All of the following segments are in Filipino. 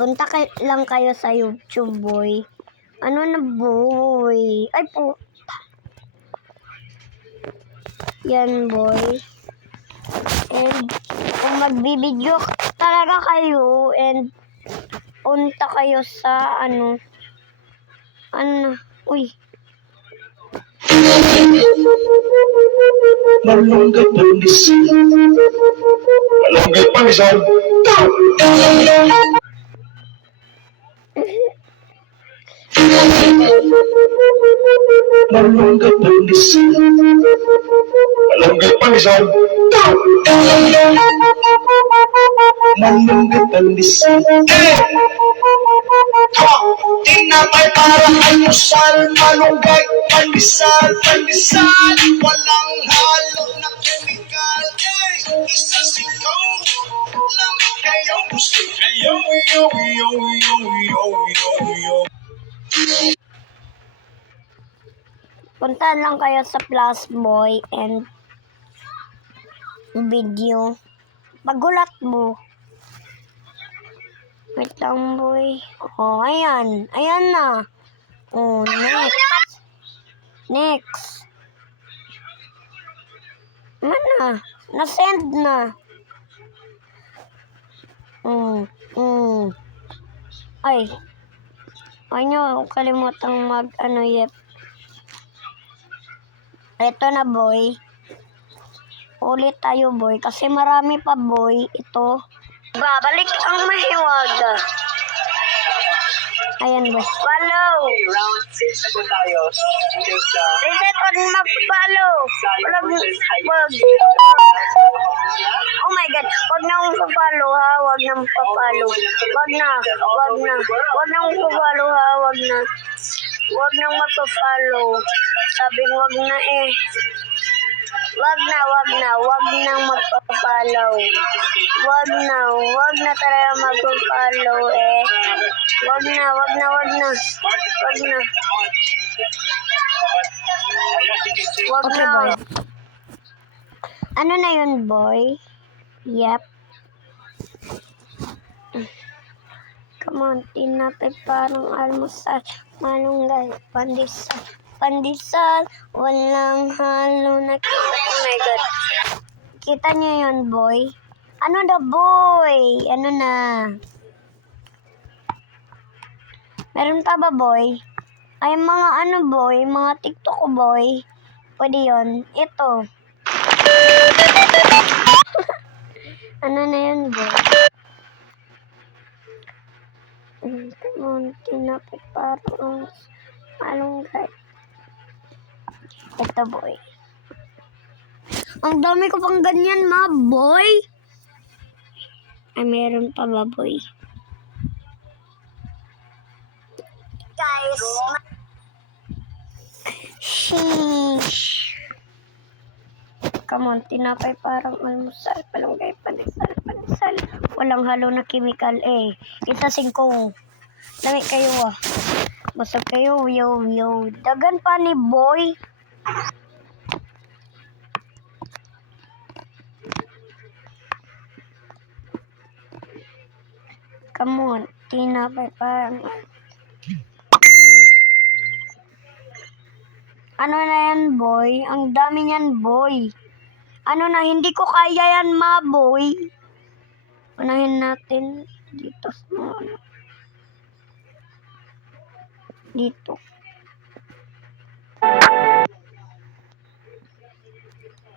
Punta lang kayo sa YouTube, boy. Ano na, boy? Ay po. Yan, boy. And kung magbibideo talaga kayo and punta kayo sa uy. Malunggay pandesal. Malunggay pandesal. Malunggay pandesal. Malunggay pandesal. Malunggay pandesal. Tinapay para almusal. Malunggay pandesal. Pandesal. Walang halo na chemical. Isa sikaw. Lamig kayo. Gusto kayo. Yo, yo, yo, yo, yo, yo. Punta lang kayo sa Plus Boy and video. Pagulat mo. Wait lang, boy. Oh, ayan. Ayan na. Oh, next. Next. Mana? Na-send na. Ay. Ay nyo, kalimutang yet. Ito na, boy. Ulit tayo, boy. Kasi marami pa, boy. Ito. Babalik ang mahiwaga. Ayan, boy. Follow. Round 6 na po tayo. Reset on mag-follow. Wag. Oh my God. Wag na akong pa-follow, ha. Wag na pa-follow. Wag na. Wag na. Wag na akong pa-follow, ha. Wag na. Wag na magpa-follow. Sabing wag na eh. Wag na magpa-follow. Wag na talaga magpa-follow eh. Wag na. Wag Okay, na. boy. Ano na yun, boy? Yep. Come on, tinapay parang almusal. Malunggay, pandesal, walang halo na. Oh my God. Kita niyo yun, boy? Ano na, boy? Ano na? Meron pa ba, boy? Ay, mga boy? Mga TikTok ko, boy. Pwede yun. Ito. Ano na yun, boy? Come on, tinapay parang malunggay. Ito, boy. Ang dami ko pang ganyan, boy. Ay, meron pa ba, boy? Guys, sheesh. Come on, tinapay parang almusal, palunggay, pandesal. Walang halo na chemical eh. Isa singkong. Dami kayo Busog kayo, yo. Dagan pa ni boy. Come on, tinapay parang ano na yan, boy? Ang dami niyan, boy. Ano na, hindi ko kaya yan, boy. Unahin natin dito sa dito.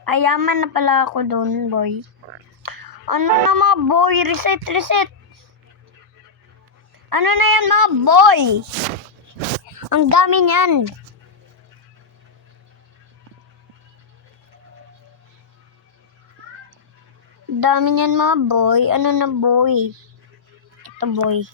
Ayaman na pala ako doon, boy. Ano na, boy? Reset. Ano na yan, boy? Ang dami niyan. Dami niyan, boy. Ano na, boy? Ito, boy.